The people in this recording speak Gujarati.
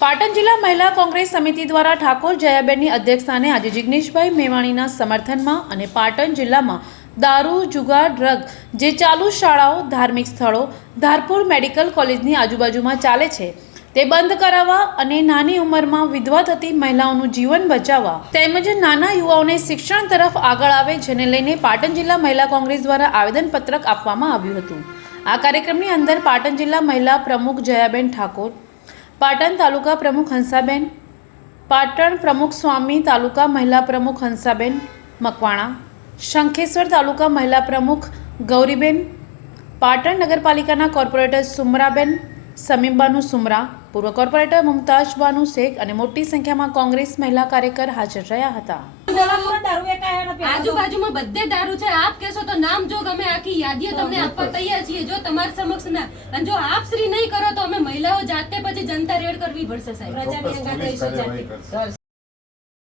પાટણ જિલ્લા મહિલા કોંગ્રેસ સમિતિ દ્વારા ઠાકોર જયાબેનની અધ્યક્ષસ્થાને આજે જિગ્નેશભાઈ મેવાણીના સમર્થનમાં અને પાટણ જિલ્લામાં દારૂ જુગાર ડ્રગ જે ચાલુ શાળાઓ ધાર્મિક સ્થળો ધારપુર મેડિકલ કોલેજની આજુબાજુમાં ચાલે છે તે બંધ કરાવવા અને નાની ઉંમરમાં વિધવા થતી મહિલાઓનું જીવન બચાવવા તેમજ નાના યુવાઓને શિક્ષણ તરફ આગળ આવે જેને લઈને પાટણ જિલ્લા મહિલા કોંગ્રેસ દ્વારા આવેદનપત્રક આપવામાં આવ્યું હતું। આ કાર્યક્રમની અંદર પાટણ જિલ્લા મહિલા પ્રમુખ જયાબેન ઠાકોર, પાટણ તાલુકા પ્રમુખ હંસાબેન, પાટણ પ્રમુખ સ્વામી તાલુકા મહિલા પ્રમુખ હંસાબેન મકવાણા, શંખેશ્વર તાલુકા મહિલા પ્રમુખ ગૌરીબેન, પાટણ નગરપાલિકાના કોર્પોરેટર સુમરાબેન સમીમબાનુ સુમરા, પૂર્વ કોર્પોરેટર મુમતાજબાનુ શેખ અને મોટી સંખ્યામાં કોંગ્રેસ મહિલા કાર્યકર હાજર રહ્યા હતા। આજુબાજુમાં બધે દારૂ છે, આપ કહેશો તો નામ જો અમે આખી યાદીઓ તમને આપવા તૈયાર છીએ, જો તમારી સમક્ષ ના અને જો આપ શ્રી નહીં કરો તો અમે મહિલાઓ જાતે પછી જનતા રેડ કરવી પડશે સાહેબ।